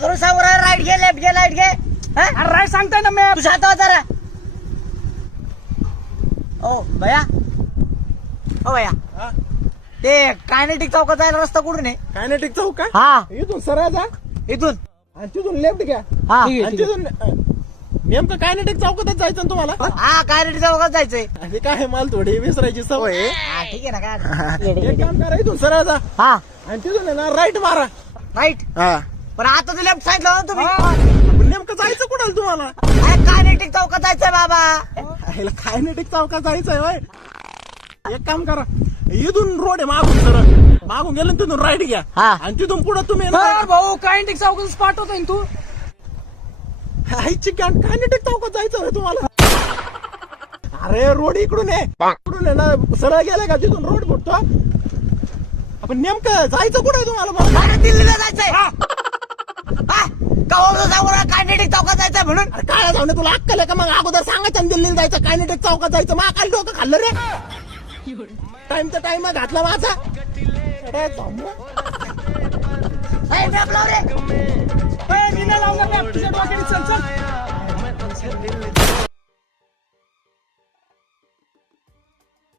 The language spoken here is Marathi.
थोडं वर राईट घे लेफ्ट घे राईट घे. अरे राईट सांगताय ना मॅप. तू शांत हो जरा. ओ भैया ओ भैया हा? ते कायनेटिक चौकात जायला रस्ता कुठून आहे? कायनेटिक चौक का? हा इथून सरळ जा इथून. आणि तिथून लेफ्ट घ्या हा आणि तिथून नेमकं कायनेटिक चौकातच जायचं ना तुम्हाला. हा कायनेटिक चौकात जायचंय. आणि काय मला थोडी विसरायची सवय आहे. हा ठीक आहे ना काय. एक काम करा इथून सरळ जा हा आणि तिथून आहे ना राईट मारा. राईट. हा पण आता तुला लेफ्ट सांगितलं ना तुम्ही. पण नेमकं जायचं कुणाला तुम्हाला? कायनेटिक चौकात जायचंय बाबा. कायनेटिक चौकात जायचंय होय. एक काम करा इथून रोड आहे मागून सरळ मागून गेलं तिथून राईट घ्या हा. आणि तिथून पुढे तुम्ही ना अरे भाऊ कायनेटिक चौकात स्पॉट होतोय ना तू. कायनेटिक चौकात जायचं होय तुम्हाला. अरे रोड इकडून आहे इकडून आहे ना सरळ गेलाय का तिथून रोड फुटतो. आपण नेमकं जायचं कुठे तुम्हाला मग? मला दिल्लीला जायचंय. कायनेटिक चौकात जायचंय म्हणून. अरे काय जाऊ तुला अक्कल आहे का? मग अगोदर सांगायचं ना दिल्लीला जायचं कायनेटिक चौकात जायचं. मग काय डोकं खाल्लं रे? टाइम तर टाइम घातला माझा. अरे थांब. साहेब, मॅप लाव रे. ए, मी नाही लावणार मॅप तुझ्या डोक्याने चल.